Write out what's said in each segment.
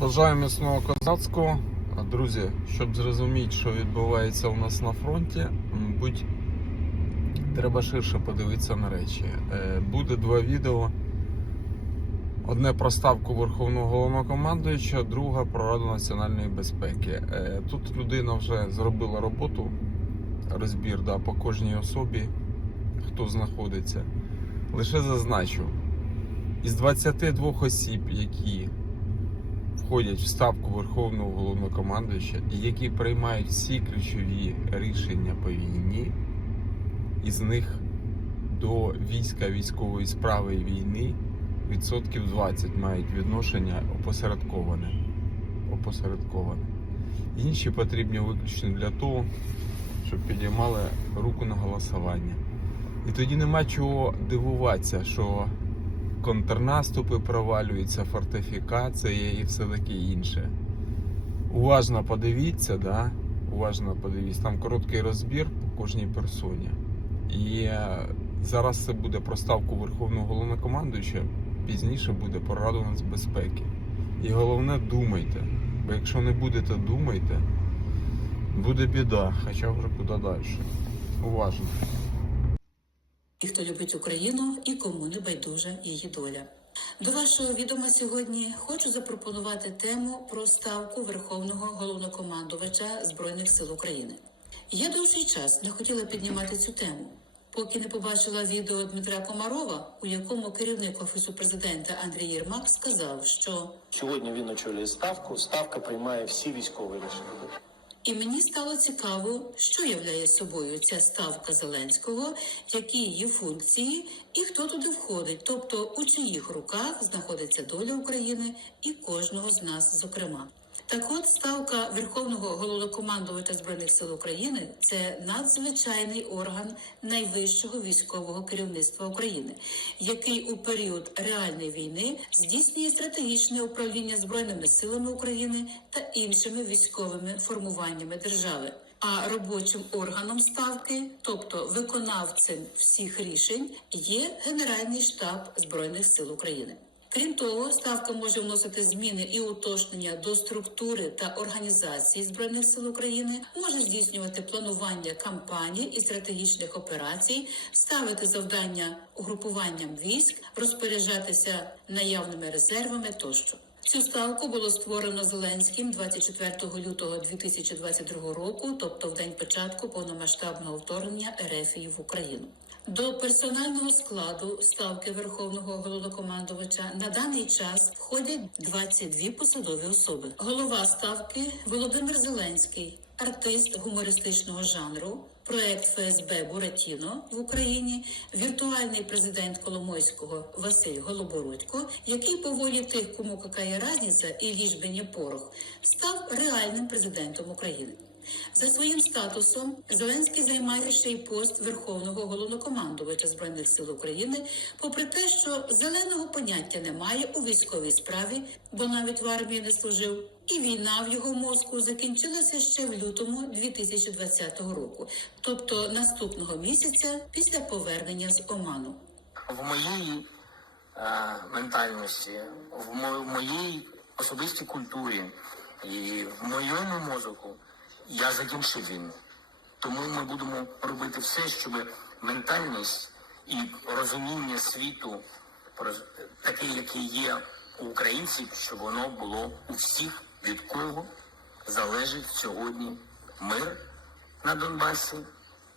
Бажаю міцного козацького. Друзі, щоб зрозуміти, що відбувається у нас на фронті, будь треба ширше подивитися на речі. Е, буде два відео. Одне про ставку Верховного Головнокомандуюча, друге про Раду національної безпеки. Е, тут людина вже зробила роботу, розбір да, по кожній особі, хто знаходиться. Лише зазначу, із 22 осіб, які входять в ставку Верховного Головнокомандуюча і які приймають всі ключові рішення по війні, із них до війська військової справи і війни відсотків 20 мають відношення опосередковане. опосередковане. Інші потрібні виключно для того, щоб підіймали руку на голосування. І тоді нема чого дивуватися, що контрнаступи провалюються, фортифікація і все таке інше. Уважно подивіться, да? уважно подивіться, там короткий розбір по кожній персоні. І зараз це буде про ставку Верховного Головнокомандуюча, пізніше буде пораду Раду нацбезпеки. І головне, думайте. Бо якщо не будете думайте, буде біда, хоча вже куди далі. Уважно і хто любить Україну і кому не байдужа її доля. До вашого відома сьогодні хочу запропонувати тему про ставку Верховного головнокомандувача Збройних сил України. Я довший час не хотіла піднімати цю тему, поки не побачила відео Дмитра Комарова, у якому керівник офісу президента Андрій Єрмак сказав, що сьогодні він очолює ставку. Ставка приймає всі військові рішення. І мені стало цікаво, що являє собою ця ставка Зеленського, які її функції і хто туди входить, тобто у чиїх руках знаходиться доля України і кожного з нас, зокрема. Так, от ставка Верховного головнокомандувача збройних сил України це надзвичайний орган найвищого військового керівництва України, який у період реальної війни здійснює стратегічне управління збройними силами України та іншими військовими формуваннями держави. А робочим органом ставки, тобто виконавцем всіх рішень, є Генеральний штаб збройних сил України. Крім того, ставка може вносити зміни і уточнення до структури та організації збройних сил України, може здійснювати планування кампаній і стратегічних операцій, ставити завдання угрупуванням військ, розпоряджатися наявними резервами тощо. Цю ставку було створено Зеленським 24 лютого 2022 року, тобто в день початку повномасштабного вторгнення Ерефії в Україну. До персонального складу ставки Верховного головнокомандувача на даний час входять 22 посадові особи. Голова ставки Володимир Зеленський, артист гумористичного жанру, проект ФСБ Буратіно в Україні, віртуальний президент Коломойського Василь Голобородько, який по волі тих, кому какая разниця і ліжбені порох, став реальним президентом України. За своїм статусом Зеленський займає ще й пост Верховного головнокомандувача збройних сил України, попри те, що зеленого поняття немає у військовій справі, бо навіть в армії не служив. І війна в його мозку закінчилася ще в лютому 2020 року, тобто наступного місяця після повернення з Оману. В моїй е, ментальності, в моїй особистій культурі і в моєму мозку я закінчив війну. Тому ми будемо робити все, щоб ментальність і розуміння світу, таке, яке є у українців, щоб воно було у всіх, від кого залежить сьогодні мир на Донбасі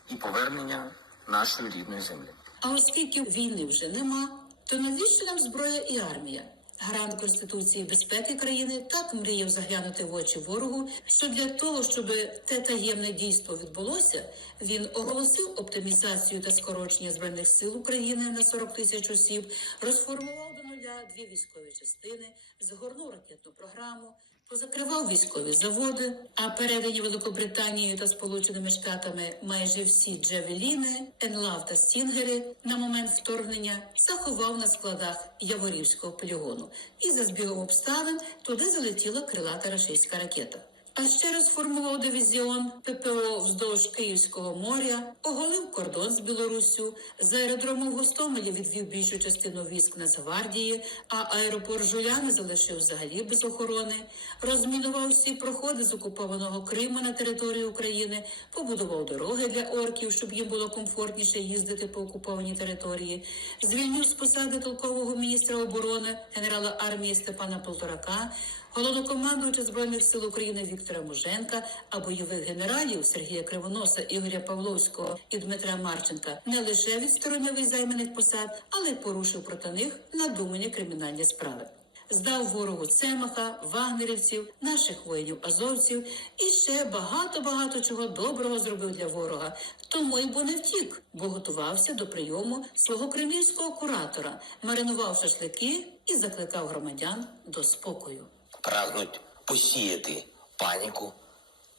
і повернення нашої рідної землі. А оскільки війни вже нема, то навіщо нам зброя і армія? гарант конституції безпеки країни, так мріяв заглянути в очі ворогу. Що для того, щоб те таємне дійство відбулося, він оголосив оптимізацію та скорочення збройних сил України на 40 тисяч осіб, розформував до нуля дві військові частини, згорнув ракетну програму. Позакривав військові заводи, а передані Великобританією та Сполученими Штатами майже всі джавеліни, Енлав та Стінгери на момент вторгнення заховав на складах Яворівського полігону, і за збігом обставин туди залетіла крилата рашистська ракета а ще розформував дивізіон ППО вздовж Київського моря, оголив кордон з Білоруссю, з аеродрому в Гостомелі відвів більшу частину військ Нацгвардії, а аеропорт Жуляни залишив взагалі без охорони, розмінував всі проходи з окупованого Криму на території України, побудував дороги для орків, щоб їм було комфортніше їздити по окупованій території, звільнив з посади толкового міністра оборони генерала армії Степана Полторака. Головнокомандуючи збройних сил України Віктора Муженка, а бойових генералів Сергія Кривоноса, Ігоря Павловського і Дмитра Марченка не лише відсторонив із займаних посад, але й порушив проти них надумані кримінальні справи. Здав ворогу Цемаха, вагнерівців, наших воїнів, азовців і ще багато багато чого доброго зробив для ворога. Тому й бо не втік, бо готувався до прийому свого кремлівського куратора, маринував шашлики і закликав громадян до спокою прагнуть посіяти паніку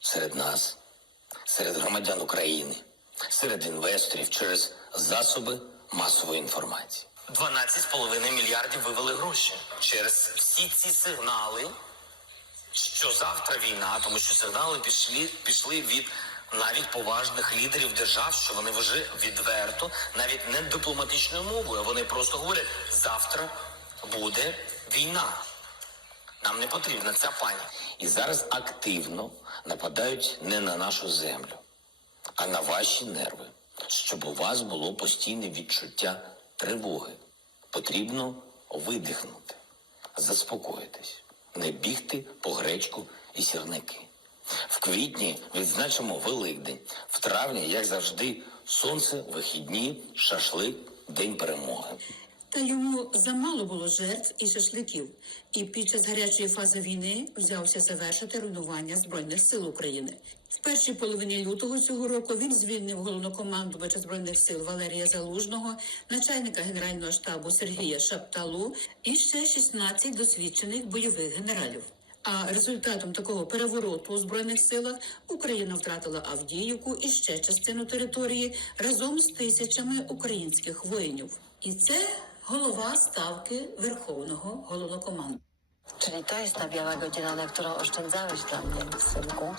серед нас, серед громадян України, серед інвесторів через засоби масової інформації. 12,5 мільярдів вивели гроші через всі ці сигнали, що завтра війна, тому що сигнали пішли, пішли від. Навіть поважних лідерів держав, що вони вже відверто, навіть не дипломатичною мовою. Вони просто говорять: завтра буде війна. Нам не потрібна ця пані. І зараз активно нападають не на нашу землю, а на ваші нерви, щоб у вас було постійне відчуття тривоги. Потрібно видихнути, заспокоїтись, не бігти по гречку і сірники. В квітні відзначимо Великдень, в травні, як завжди, сонце, вихідні, шашлик, день перемоги. Та йому замало було жертв і шашликів, і під час гарячої фази війни взявся завершити руйнування збройних сил України. В першій половині лютого цього року він звільнив головнокомандувача збройних сил Валерія Залужного, начальника генерального штабу Сергія Шапталу і ще 16 досвідчених бойових генералів. А результатом такого перевороту у збройних силах Україна втратила Авдіївку і ще частину території разом з тисячами українських воїнів, і це. Голова ставки Верховного головнокомандування Czyli to jest ta biała godzina, na którą oszczędzałeś dla mnie, synku.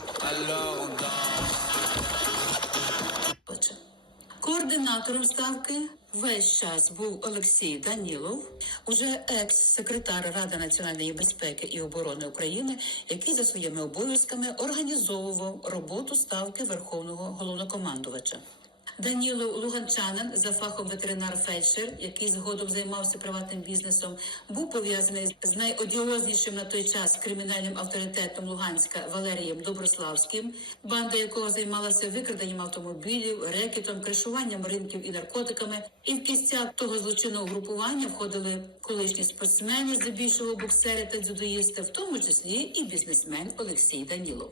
Координатором ставки весь час був Олексій Данілов, уже екс-секретар Ради національної безпеки і оборони України, який за своїми обов'язками організовував роботу ставки Верховного головнокомандувача. Даніло Луганчанин, за фахом ветеринар-фельдшер, який згодом займався приватним бізнесом, був пов'язаний з найодіознішим на той час кримінальним авторитетом Луганська Валерієм Доброславським, банда якого займалася викраденням автомобілів, рекетом, кришуванням ринків і наркотиками. І в кістя того злочинного групування входили колишні спортсмени, здебільшого боксери та дзюдоїсти, в тому числі і бізнесмен Олексій Данілов.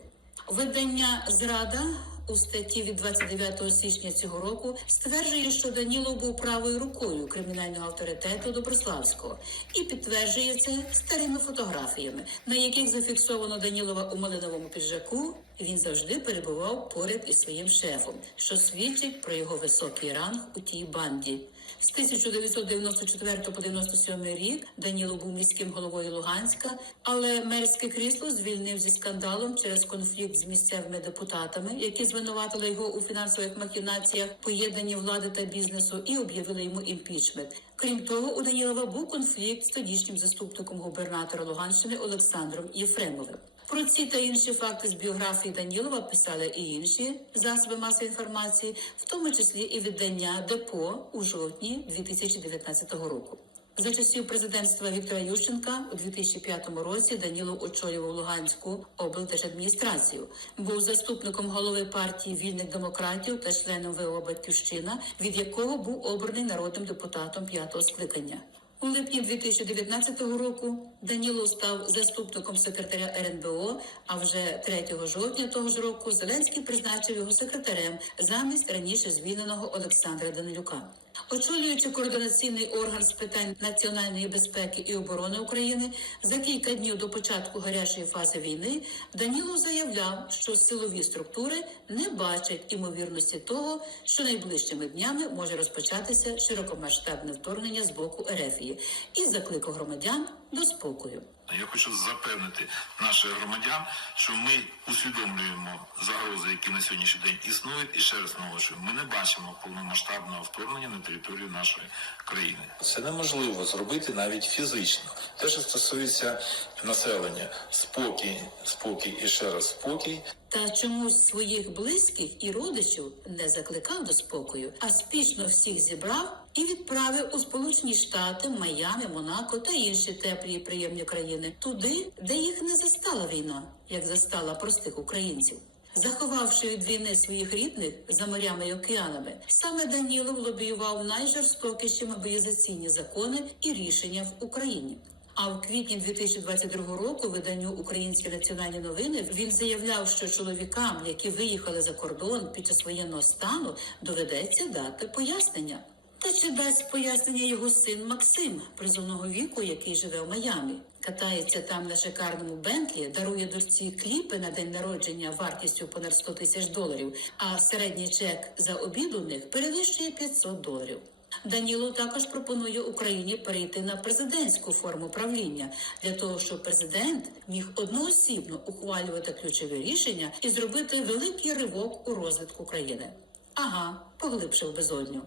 Видання зрада у статті від 29 січня цього року стверджує, що Данілов був правою рукою кримінального авторитету Доброславського і підтверджує це старими фотографіями, на яких зафіксовано Данілова у малиновому піджаку. Він завжди перебував поряд із своїм шефом, що свідчить про його високий ранг у тій банді. З 1994 по 97 рік Даніло був міським головою Луганська, але мерське крісло звільнив зі скандалом через конфлікт з місцевими депутатами, які звинуватили його у фінансових махінаціях, поєднанні влади та бізнесу, і об'явили йому імпічмент. Крім того, у Данілова був конфлікт з тодішнім заступником губернатора Луганщини Олександром Єфремовим. Про ці та інші факти з біографії Данілова писали і інші засоби масової інформації, в тому числі і видання депо у жовтні 2019 року. За часів президентства Віктора Ющенка у 2005 році Данілов очолював Луганську облдержадміністрацію. Був заступником голови партії вільних демократів та членом ВО Батьківщина, від якого був обраний народним депутатом п'ятого скликання. У липні 2019 року Даніло став заступником секретаря РНБО. А вже 3 жовтня того ж року Зеленський призначив його секретарем замість раніше звільненого Олександра Данилюка очолюючи координаційний орган з питань національної безпеки і оборони України за кілька днів до початку гарячої фази війни, Даніло заявляв, що силові структури не бачать імовірності того, що найближчими днями може розпочатися широкомасштабне вторгнення з боку Ерефії, і закликав громадян до спокою. Я хочу запевнити наших громадян, що ми усвідомлюємо загрози, які на сьогоднішній день існують, і ще раз наголошую, ми не бачимо повномасштабного вторгнення на територію нашої країни. Це неможливо зробити навіть фізично. Те, що стосується населення, спокій, спокій і ще раз спокій. Та чомусь своїх близьких і родичів не закликав до спокою, а спішно всіх зібрав і відправив у Сполучені Штати, Майами, Монако та інші теплі і приємні країни, туди, де їх не застала війна, як застала простих українців. Заховавши від війни своїх рідних за морями й океанами, саме Данілов лобіював найжорстокіші мобілізаційні закони і рішення в Україні. А в квітні 2022 року виданню Українські національні новини він заявляв, що чоловікам, які виїхали за кордон під час воєнного стану, доведеться дати пояснення. Та чи дасть пояснення його син Максим, призовного віку, який живе в Майамі? Катається там на шикарному Бентлі, дарує дочці кліпи на день народження вартістю понад 100 тисяч доларів, а середній чек за обід у них перевищує 500 доларів. Даніло також пропонує Україні перейти на президентську форму правління для того, щоб президент міг одноосібно ухвалювати ключові рішення і зробити великий ривок у розвитку країни. Ага, поглибшив безодню.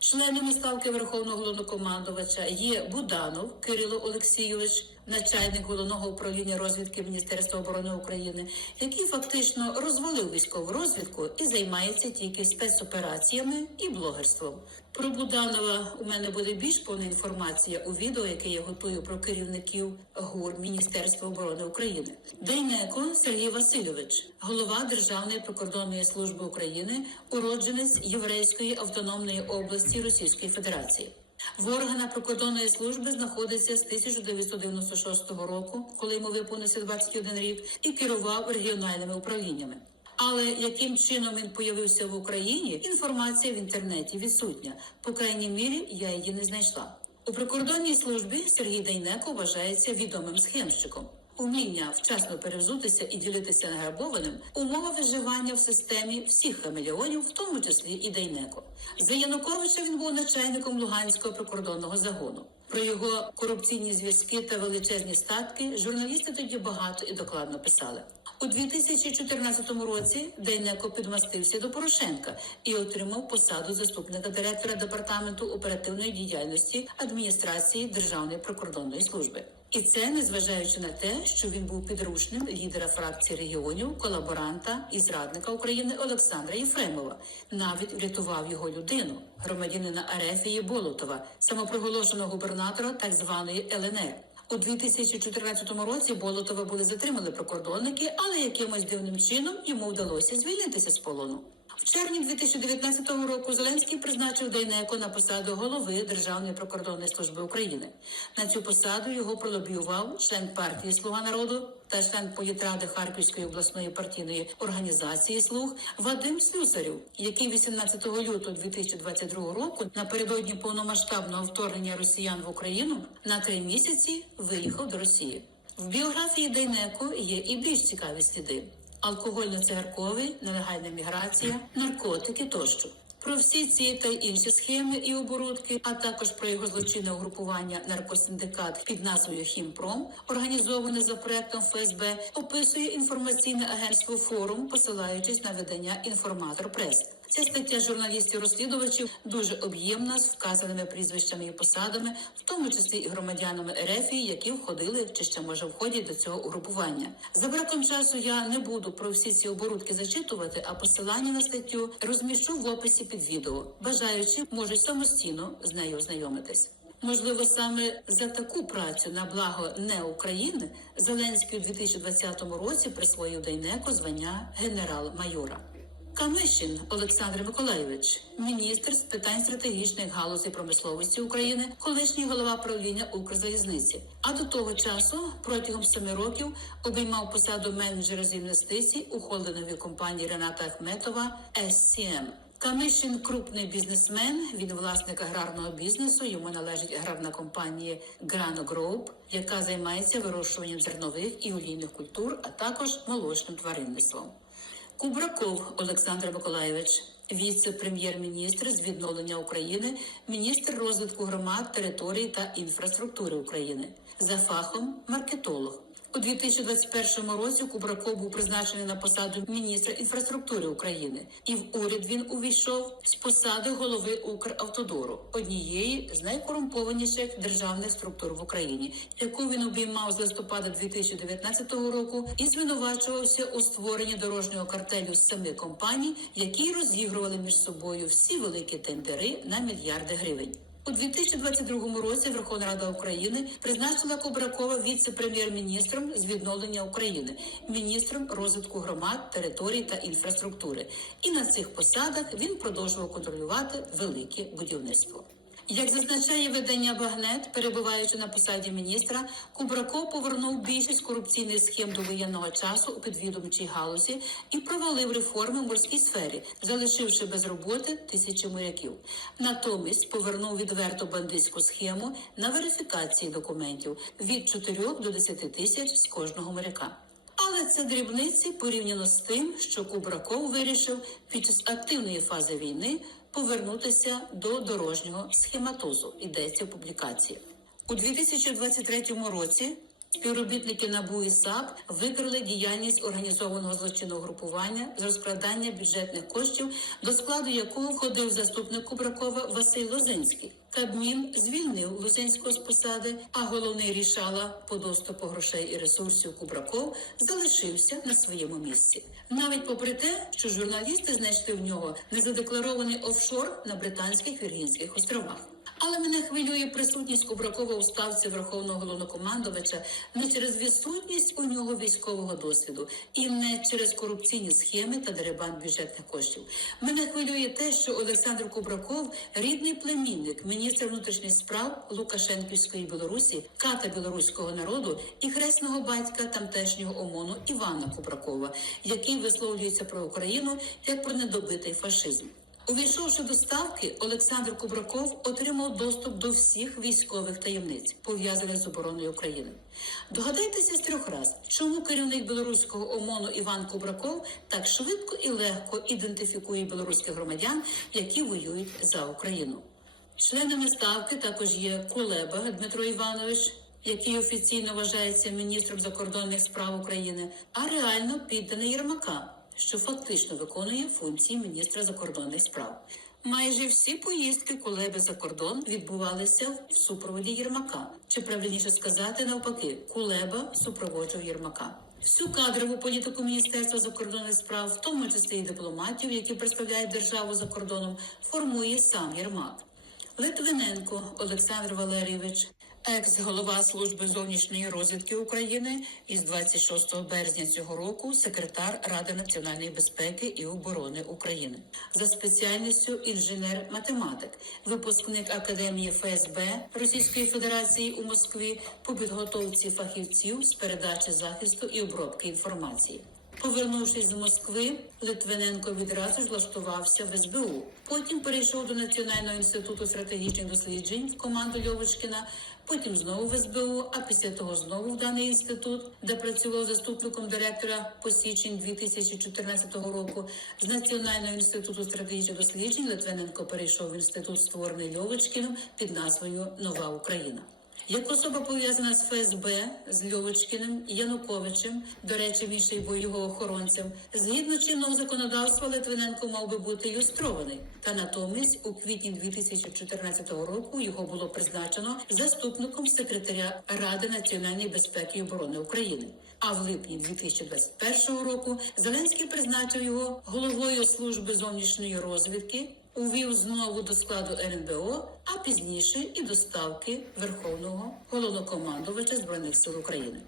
Членами ставки Верховного головнокомандувача є Буданов Кирило Олексійович, начальник головного управління розвідки Міністерства оборони України, який фактично розвалив військову розвідку і займається тільки спецопераціями і блогерством. Про Буданова у мене буде більш повна інформація у відео, яке я готую про керівників ГУР Міністерства оборони України. Дейнеко Сергій Васильович, голова Державної прикордонної служби України, уродженець Єврейської автономної області Російської Федерації. В органах прикордонної служби знаходиться з 1996 року, коли йому виповнився 21 рік, і керував регіональними управліннями. Але яким чином він появився в Україні? Інформація в інтернеті відсутня. По крайній мірі я її не знайшла. У прикордонній службі Сергій Дайнеко вважається відомим схемщиком уміння вчасно перевзутися і ділитися награбованим, умова виживання в системі всіх хамелеонів, в тому числі і Дейнеко. За Януковича він був начальником Луганського прикордонного загону. Про його корупційні зв'язки та величезні статки журналісти тоді багато і докладно писали. У 2014 році Дейнеко підмастився до Порошенка і отримав посаду заступника директора департаменту оперативної діяльності адміністрації Державної прикордонної служби. І це незважаючи на те, що він був підручним лідера фракції регіонів, колаборанта і зрадника України Олександра Єфремова, навіть врятував його людину, громадянина Арефії Болотова, самопроголошеного губернатора так званої ЛНР. У 2014 році Болотова були затримали прикордонники, але якимось дивним чином йому вдалося звільнитися з полону. В червні 2019 року Зеленський призначив Дейнеко на посаду голови Державної прикордонної служби України. На цю посаду його пролобіював член партії Слуга народу та член політради Харківської обласної партійної організації Слуг Вадим Слюсарів, який 18 лютого 2022 року напередодні повномасштабного вторгнення росіян в Україну на три місяці виїхав до Росії. В біографії Дейнеко є і більш цікаві сліди алкогольно-цигарковий, нелегальна міграція, наркотики тощо. Про всі ці та інші схеми і оборудки, а також про його злочинне угрупування наркосиндикат під назвою Хімпром, організоване за проектом ФСБ, описує інформаційне агентство форум, посилаючись на видання інформатор прес. Ця стаття журналістів-розслідувачів дуже об'ємна з вказаними прізвищами і посадами, в тому числі і громадянами Ерефії, які входили чи ще може входять до цього угрупування. За браком часу я не буду про всі ці оборудки зачитувати, а посилання на статтю розміщу в описі під відео. Бажаючи можуть самостійно з нею ознайомитись. Можливо, саме за таку працю на благо не України Зеленський у 2020 році присвоїв Дейнеко звання генерал-майора. Камишин Олександр Миколайович, міністр з питань стратегічних галузей промисловості України, колишній голова правління Укрзалізниці. А до того часу протягом семи років обіймав посаду менеджера з інвестицій у холдинговій компанії Рената Ахметова «ССМ». Камишин крупний бізнесмен. Він власник аграрного бізнесу. Йому належить аграрна компанія Grano Group, яка займається вирощуванням зернових і олійних культур, а також молочним тваринництвом. Кубраков Олександр Миколаєвич, віце-прем'єр-міністр з відновлення України, міністр розвитку громад, територій та інфраструктури України, за фахом маркетолог. У 2021 році Кубраков був призначений на посаду міністра інфраструктури України, і в уряд він увійшов з посади голови Укравтодору, однієї з найкорумпованіших державних структур в Україні, яку він обіймав з листопада 2019 року, і звинувачувався у створенні дорожнього картелю з семи компаній, які розігрували між собою всі великі тендери на мільярди гривень. У 2022 році Верховна Рада України призначила Кубракова віце-прем'єр-міністром з відновлення України, міністром розвитку громад, територій та інфраструктури. І на цих посадах він продовжував контролювати велике будівництво. Як зазначає видання Багнет, перебуваючи на посаді міністра, Кубраков повернув більшість корупційних схем до воєнного часу у підвідомчій галузі і провалив реформи в морській сфері, залишивши без роботи тисячі моряків. Натомість повернув відверто бандитську схему на верифікації документів від 4 до 10 тисяч з кожного моряка. Але це дрібниці порівняно з тим, що Кубраков вирішив під час активної фази війни повернутися до дорожнього схематозу. Йдеться в публікації у 2023 році. Співробітники НАБУ і САП викрили діяльність організованого злочинного групування з розкрадання бюджетних коштів, до складу якого входив заступник Кубракова Василь Лозинський. Кабмін звільнив Лозинського з посади, а головний рішала по доступу грошей і ресурсів Кубраков залишився на своєму місці, навіть попри те, що журналісти знайшли в нього незадекларований офшор на Британських Віргінських островах. Але мене хвилює присутність Кубракова у ставці верховного головнокомандувача не через відсутність у нього військового досвіду і не через корупційні схеми та деребан бюджетних коштів. Мене хвилює те, що Олександр Кубраков, рідний племінник, міністра внутрішніх справ Лукашенківської Білорусі, ката білоруського народу і хресного батька тамтешнього ОМОНу Івана Кубракова, який висловлюється про Україну як про недобитий фашизм. Увійшовши до ставки, Олександр Кубраков отримав доступ до всіх військових таємниць, пов'язаних з обороною України. Догадайтеся з трьох раз, чому керівник білоруського ОМОНу Іван Кубраков так швидко і легко ідентифікує білоруських громадян, які воюють за Україну. Членами ставки також є Кулеба Дмитро Іванович. Який офіційно вважається міністром закордонних справ України, а реально підданий Єрмака що фактично виконує функції міністра закордонних справ. Майже всі поїздки Кулеби за кордон відбувалися в супроводі Єрмака, чи правильніше сказати, навпаки, Кулеба супроводжував Єрмака. Всю кадрову політику Міністерства закордонних справ, в тому числі і дипломатів, які представляють державу за кордоном, формує сам Єрмак. Литвиненко Олександр Валерійович екс-голова служби зовнішньої розвідки України із 26 березня цього року, секретар Ради національної безпеки і оборони України, за спеціальністю інженер-математик, випускник академії ФСБ Російської Федерації у Москві по підготовці фахівців з передачі захисту і обробки інформації. Повернувшись з Москви, Литвиненко відразу ж влаштувався в СБУ. Потім перейшов до Національного інституту стратегічних досліджень в команду Льовочкіна, потім знову в СБУ, а після того знову в даний інститут, де працював заступником директора по січень 2014 року. З Національного інституту стратегічних досліджень Литвиненко перейшов в інститут створений Льовичкином під назвою Нова Україна. Як особа пов'язана з ФСБ, з Льовочкіним, Януковичем, до речі, він ще й був його охоронцем, згідно чинного законодавства, Литвиненко мав би бути люстрований. Та натомість, у квітні 2014 року, його було призначено заступником секретаря Ради національної безпеки і оборони України. А в липні 2021 року Зеленський призначив його головою служби зовнішньої розвідки увів знову до складу РНБО, а пізніше і до ставки Верховного головнокомандувача Збройних сил України.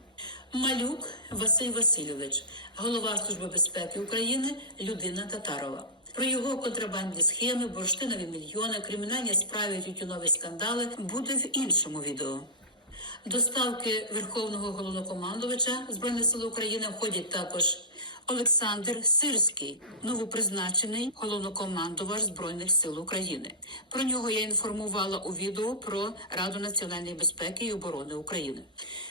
Малюк Василь Васильович, голова Служби безпеки України, людина Татарова. Про його контрабандні схеми, бурштинові мільйони, кримінальні справи, тютюнові скандали буде в іншому відео. До ставки Верховного головнокомандувача Збройних сил України входять також. Олександр Сирський, новопризначений головнокомандувач збройних сил України. Про нього я інформувала у відео про Раду національної безпеки і оборони України.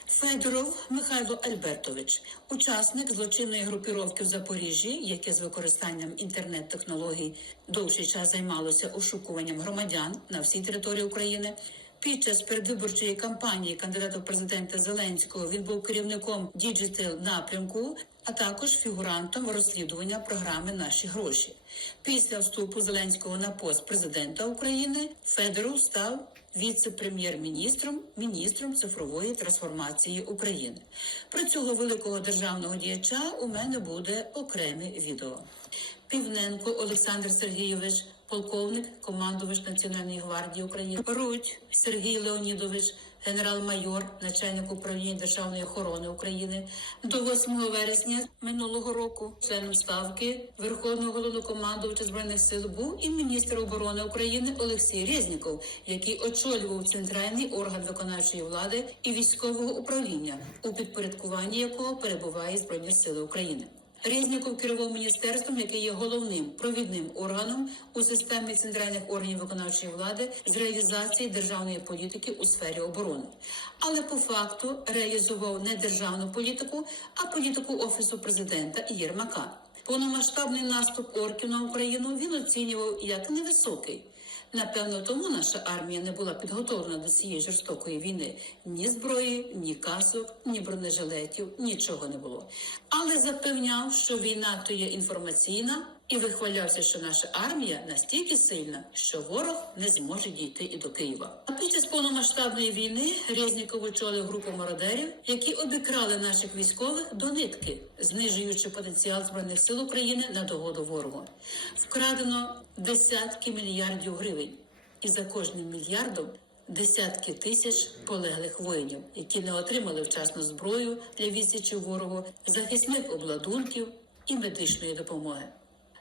Федоров Михайло Альбертович, учасник злочинної групіровки в Запоріжжі, яке з використанням інтернет-технологій довший час займалося ошукуванням громадян на всій території України. Під час передвиборчої кампанії кандидата в президента Зеленського він був керівником діджитал напрямку, а також фігурантом розслідування програми Наші гроші. Після вступу Зеленського на пост президента України Федеру став віце-прем'єр-міністром, міністром цифрової трансформації України. Про цього великого державного діяча у мене буде окреме відео. Півненко Олександр Сергійович полковник, командувач Національної гвардії України, Руть Сергій Леонідович, генерал-майор, начальник управління державної охорони України, до 8 вересня минулого року членом ставки Верховного головнокомандувача збройних сил був і міністр оборони України Олексій Резніков, який очолював центральний орган виконавчої влади і військового управління, у підпорядкуванні якого перебуває збройні сили України. Резніков керував міністерством, яке є головним провідним органом у системі центральних органів виконавчої влади з реалізації державної політики у сфері оборони, але по факту реалізував не державну політику, а політику офісу президента Єрмака. Повномасштабний наступ орків на Україну він оцінював як невисокий, Напевно, тому наша армія не була підготовлена до цієї жорстокої війни. Ні зброї, ні касок, ні бронежилетів, нічого не було. Але запевняв, що війна то є інформаційна і вихвалявся, що наша армія настільки сильна, що ворог не зможе дійти і до Києва. А під час повномасштабної війни Резніков очолив групу мародерів, які обікрали наших військових до нитки, знижуючи потенціал збройних сил України на догоду ворогу. Вкрадено десятки мільярдів гривень, і за кожним мільярдом. Десятки тисяч полеглих воїнів, які не отримали вчасно зброю для відсічі ворогу, захисних обладунків і медичної допомоги.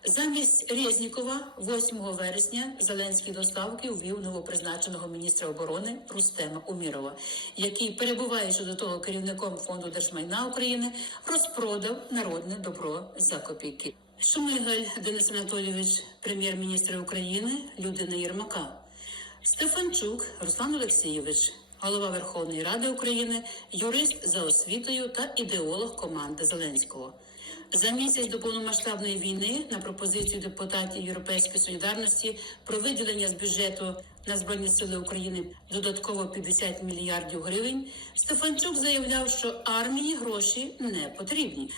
Замість Резнікова 8 вересня Зеленський до ставки ввів новопризначеного міністра оборони Рустема Умірова, який, перебуваючи до того керівником фонду держмайна України, розпродав народне добро за копійки. Шумигаль Денис Анатолійович, прем'єр-міністр України, людина Єрмака, Стефанчук Руслан Олексійович. Голова Верховної Ради України, юрист за освітою та ідеолог команди Зеленського. За місяць до повномасштабної війни на пропозицію депутатів Європейської солідарності про виділення з бюджету на збройні сили України додатково 50 мільярдів гривень. Стефанчук заявляв, що армії гроші не потрібні.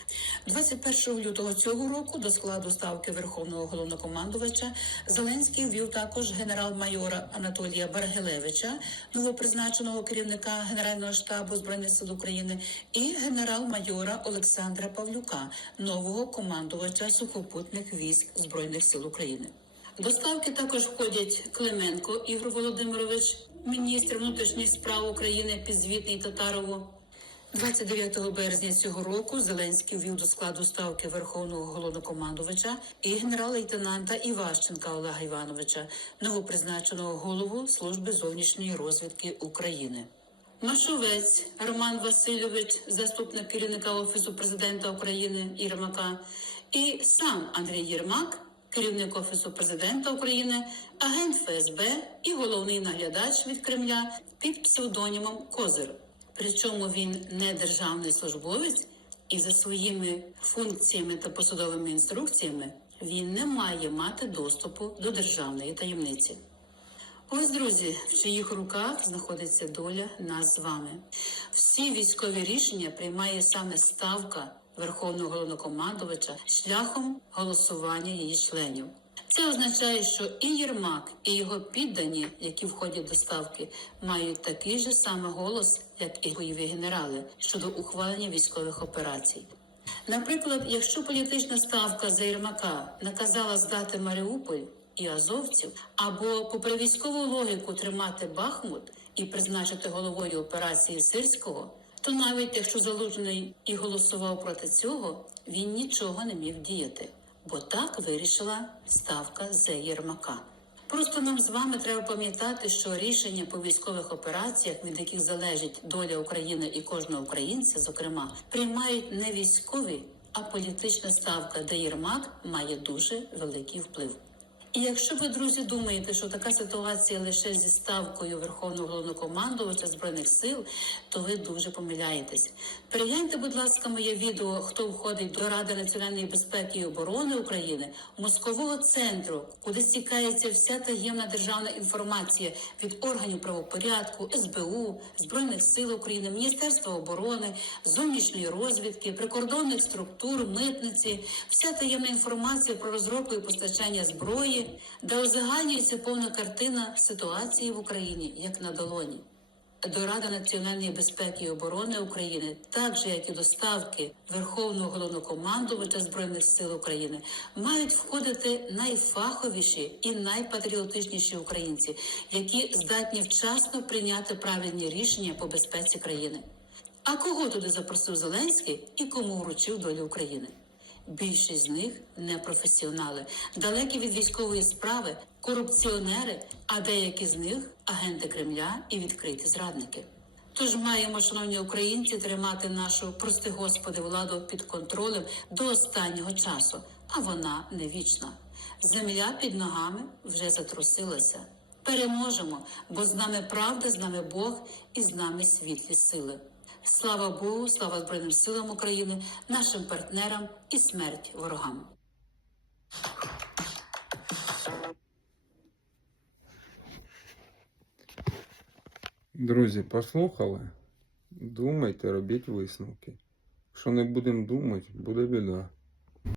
21 лютого цього року до складу ставки верховного головнокомандувача Зеленський ввів також генерал-майора Анатолія Баргелевича, новопризначеного керівника Генерального штабу збройних сил України, і генерал-майора Олександра Павлюка нового командувача сухопутних військ збройних сил України. До ставки також входять Клименко Ігор Володимирович, міністр внутрішніх справ України, підзвітний Татарову. 29 березня цього року Зеленський ввів до складу ставки Верховного головнокомандувача і генерал-лейтенанта Іващенка Олега Івановича, новопризначеного голову служби зовнішньої розвідки України. Машовець Роман Васильович, заступник керівника Офісу президента України Єрмака, і сам Андрій Єрмак, керівник Офісу президента України, агент ФСБ і головний наглядач від Кремля під псевдонімом Козир. Причому він не державний службовець, і за своїми функціями та посадовими інструкціями він не має мати доступу до державної таємниці. Ось, друзі, в чиїх руках знаходиться доля нас з вами. Всі військові рішення приймає саме ставка Верховного Головнокомандувача шляхом голосування її членів. Це означає, що і Єрмак, і його піддані, які входять до ставки, мають такий же самий голос, як і бойові генерали щодо ухвалення військових операцій. Наприклад, якщо політична ставка за Єрмака наказала здати Маріуполь і азовців, або, попри військову логіку, тримати Бахмут і призначити головою операції Сирського, то навіть якщо залужений і голосував проти цього, він нічого не міг діяти, бо так вирішила ставка Зе Єрмака. Просто нам з вами треба пам'ятати, що рішення по військових операціях, від яких залежить доля України і кожного українця, зокрема, приймають не військові, а політична ставка, де Єрмак має дуже великий вплив. І якщо ви, друзі, думаєте, що така ситуація лише зі ставкою Верховного головнокомандувача збройних сил, то ви дуже помиляєтесь. Перегляньте, будь ласка, моє відео, хто входить до Ради національної безпеки і оборони України, мозкового центру, куди стікається вся таємна державна інформація від органів правопорядку, СБУ, збройних сил України, Міністерства оборони, зовнішньої розвідки, прикордонних структур, митниці, вся таємна інформація про розробку і постачання зброї історії, де узагальнюється повна картина ситуації в Україні як на долоні. До Ради національної безпеки і оборони України, так же як і доставки Верховного Головнокомандувача Збройних сил України, мають входити найфаховіші і найпатріотичніші українці, які здатні вчасно прийняти правильні рішення по безпеці країни. А кого туди запросив Зеленський і кому вручив долю України? Більшість з них не професіонали, далекі від військової справи, корупціонери, а деякі з них агенти Кремля і відкриті зрадники. Тож маємо, шановні українці, тримати нашу прости господи владу під контролем до останнього часу, а вона не вічна. Земля під ногами вже затрусилася. Переможемо, бо з нами правда, з нами Бог і з нами світлі сили. Слава Богу, слава Збройним силам України, нашим партнерам і смерть ворогам. Друзі, послухали? Думайте, робіть висновки. Якщо не будемо думати, буде біда.